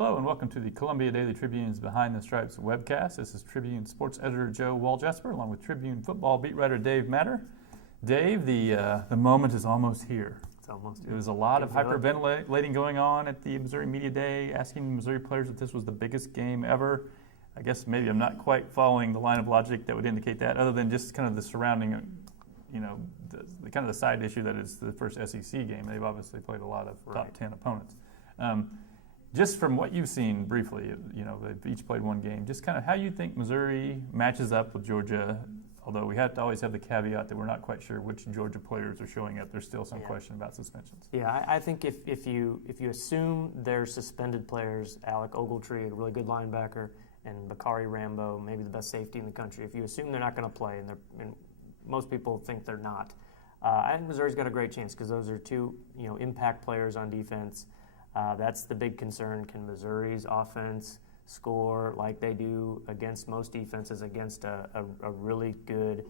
Hello and welcome to the Columbia Daily Tribune's Behind the Stripes webcast. This is Tribune sports editor Joe Waljesper along with Tribune football beat writer Dave Matter. Dave, the moment is almost here. It's almost here. There was a lot of hyperventilating going on at the Missouri Media Day, asking Missouri players if this was the biggest game ever. I guess maybe I'm not quite following the line of logic that would indicate that, other than just kind of the surrounding, the kind of the side issue that it's the first SEC game. They've obviously played a lot of top 10 opponents. Just from what you've seen briefly, they've each played one game, just kind of how you think Missouri matches up with Georgia, although we have to always have the caveat that we're not quite sure which Georgia players are showing up. There's still some question about suspensions. Yeah, I think if you assume they're suspended players, Alec Ogletree, a really good linebacker, and Bakari Rambo, maybe the best safety in the country, if you assume they're not going to play, and most people think they're not, I think Missouri's got a great chance because those are two impact players on defense. That's the big concern. Can Missouri's offense score like they do against most defenses, against a really good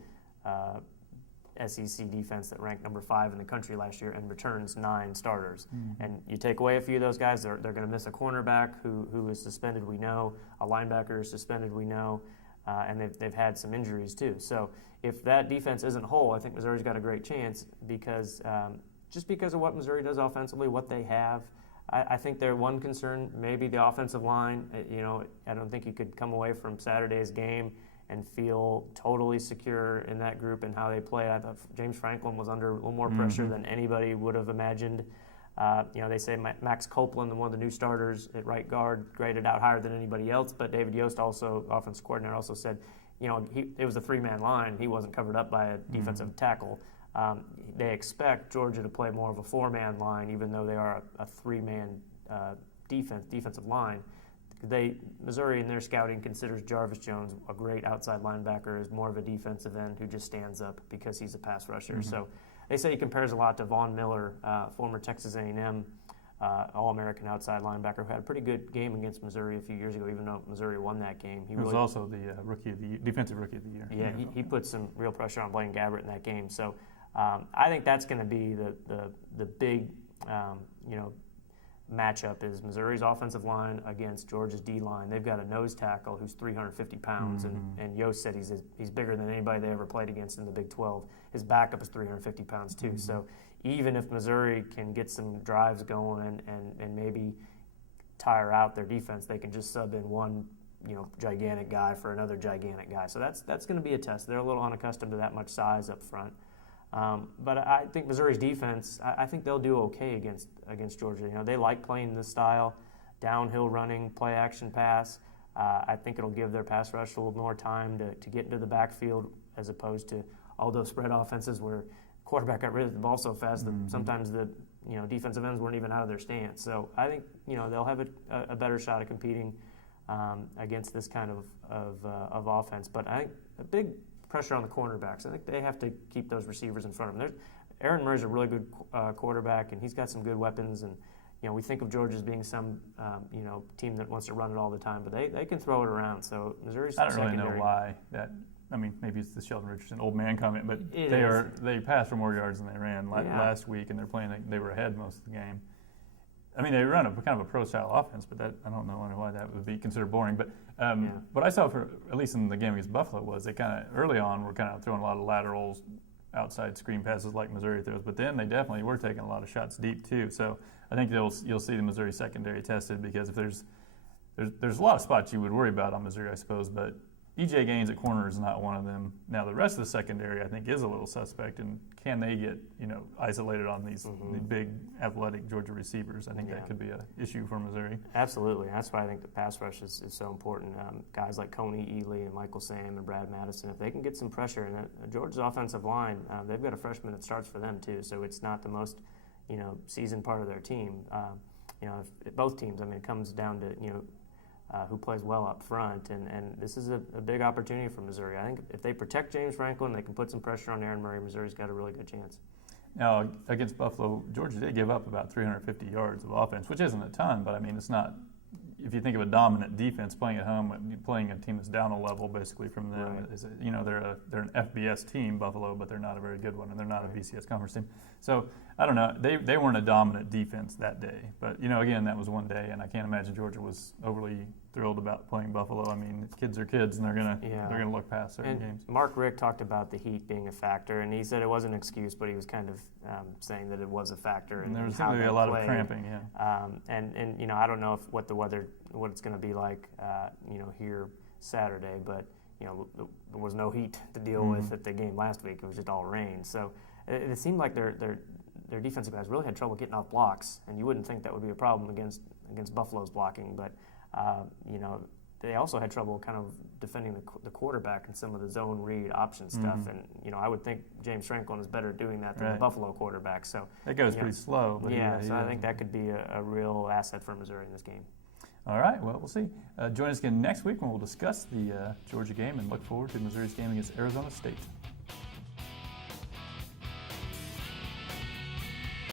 SEC defense that ranked number 5 in the country last year and returns 9 starters? Mm-hmm. And you take away a few of those guys, they're going to miss a cornerback who is suspended, we know. A linebacker is suspended, we know. And they've had some injuries too. So if that defense isn't whole, I think Missouri's got a great chance because just because of what Missouri does offensively, what they have. I think their one concern, maybe the offensive line. I don't think you could come away from Saturday's game and feel totally secure in that group and how they play. I thought James Franklin was under a little more pressure than anybody would have imagined. They say Max Copeland, one of the new starters at right guard, graded out higher than anybody else. But David Yost, also offensive coordinator, also said, it was a 3-man line. He wasn't covered up by a defensive tackle. They expect Georgia to play more of a 4-man line, even though they are a 3-man defensive line. Missouri in their scouting considers Jarvis Jones a great outside linebacker, as more of a defensive end who just stands up because he's a pass rusher. Mm-hmm. So they say he compares a lot to Von Miller, former Texas A&M All-American outside linebacker who had a pretty good game against Missouri a few years ago, even though Missouri won that game. He was also the defensive rookie of the year. Yeah, he put some real pressure on Blaine Gabbert in that game. So I think that's going to be the big matchup is Missouri's offensive line against Georgia's D-line. They've got a nose tackle who's 350 pounds, and Yost said he's bigger than anybody they ever played against in the Big 12. His backup is 350 pounds too. Mm-hmm. So even if Missouri can get some drives going and maybe tire out their defense, they can just sub in one gigantic guy for another gigantic guy. So that's going to be a test. They're a little unaccustomed to that much size up front. But I think Missouri's defense, I think they'll do okay against Georgia. They like playing this style, downhill running, play action pass. I think it'll give their pass rush a little more time to get into the backfield as opposed to all those spread offenses where quarterback got rid of the ball so fast that sometimes the defensive ends weren't even out of their stance. So I think they'll have a better shot at competing against this kind of offense. But I think a big pressure on the cornerbacks. I think they have to keep those receivers in front of them. Aaron Murray's a really good quarterback, and he's got some good weapons. And we think of Georgia as being some team that wants to run it all the time, but they can throw it around. So Missouri's I don't really know why that. I mean, maybe it's the Sheldon Richardson old man comment, but they passed for more yards than they ran last week, and they were ahead most of the game. I mean, they run a kind of a pro-style offense, but I don't know why that would be considered boring. But what I saw, at least in the game against Buffalo, was they kind of early on were kind of throwing a lot of laterals, outside screen passes like Missouri throws. But then they definitely were taking a lot of shots deep too. So I think you'll see the Missouri secondary tested because if there's a lot of spots you would worry about on Missouri, I suppose, but E.J. Gaines at corner is not one of them. Now the rest of the secondary, I think, is a little suspect. And can they get isolated on these big athletic Georgia receivers? I think that could be an issue for Missouri. Absolutely. That's why I think the pass rush is so important. Guys like Coney Ely and Michael Sam and Brad Madison, if they can get some pressure, and Georgia's offensive line, they've got a freshman that starts for them too. So it's not the most seasoned part of their team. If both teams, it comes down to who plays well up front, and this is a big opportunity for Missouri. I think if they protect James Franklin, they can put some pressure on Aaron Murray. Missouri's got a really good chance. Now, against Buffalo, Georgia did give up about 350 yards of offense, which isn't a ton, but it's not. If you think of a dominant defense playing at home, playing a team that's down a level basically from them, right. They're an FBS team, Buffalo, but they're not a very good one, and they're not a BCS conference team. So I don't know. They weren't a dominant defense that day, but again, that was one day, and I can't imagine Georgia was overly thrilled about playing Buffalo. I mean, kids are kids, and they're gonna look past certain games. Mark Richt talked about the heat being a factor, and he said it wasn't an excuse, but he was kind of saying that it was a factor. And there was going to be a lot of cramping, yeah. And I don't know what it's going to be like, here Saturday, but there was no heat to deal with at the game last week. It was just all rain, so it seemed like their defensive guys really had trouble getting off blocks, and you wouldn't think that would be a problem against Buffalo's blocking, but they also had trouble kind of defending the quarterback and some of the zone read option stuff, and I would think James Franklin is better at doing that than the Buffalo quarterback. So that goes pretty slow. But so I think that could be a real asset for Missouri in this game. All right, well, we'll see. Join us again next week when we'll discuss the Georgia game and look forward to Missouri's game against Arizona State.